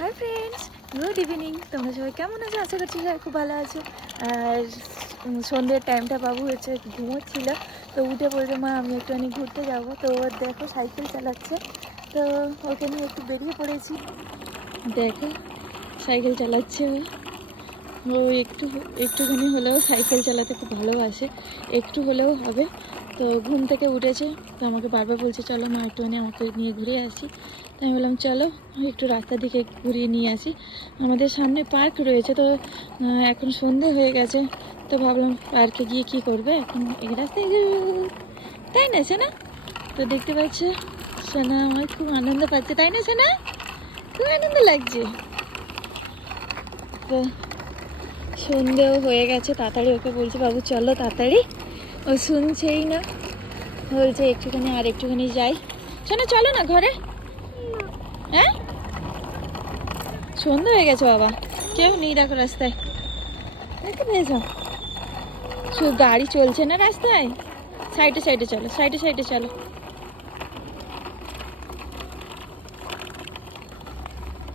Hi friends, good evening. তোমরা সবাই কেমন আছো? আশা করছি সবাই খুব ভালো আছো। আর সন্ধ্যের টাইমটা বাবু হচ্ছে ঘুমোচ্ছিল, তো উঠে বলছে মা আমি একটুখানি ঘুরতে যাবো। তো ওর দেখো সাইকেল চালাচ্ছে, তো ওকে নিয়ে একটু বেরিয়ে পড়েছি। দেখো সাইকেল চালাচ্ছে ও একটুখানি হলেও সাইকেল চালাতে খুব ভালোবাসে, একটু হলেও হবে। তো ঘুম থেকে উঠেছে, তো আমাকে বারবার বলছে চলো মা একটুখানি আমাকে নিয়ে ঘুরে আসি। তাই আমি বললাম চলো একটু রাস্তার দিকে ঘুরিয়ে নিয়ে আসি। আমাদের সামনে পার্ক রয়েছে, তো এখন সন্ধে হয়ে গেছে, তো ভাবলাম পার্কে গিয়ে কি করবে এখন এই রাস্তায়, তাই না সোনা? তো দেখতে পাচ্ছ সোনা আমার খুব আনন্দ পাচ্ছে, তাই না সোনা? খুব আনন্দ লাগছে। তো সন্ধেও হয়ে গেছে, তাড়াতাড়ি ওকে বলছি বাবু চলো তাড়াতাড়ি, ও শুনছেই না, বলছে একটুখানি যাই। শোনো চলো না ঘরে। হ্যাঁ সন্ধে হয়ে গেছে বাবা, কেউ নেই দেখো রাস্তায়, দেখতে পেয়েছ? শুধু গাড়ি চলছে না রাস্তায়, সাইডে চলো, সাইডে চলো।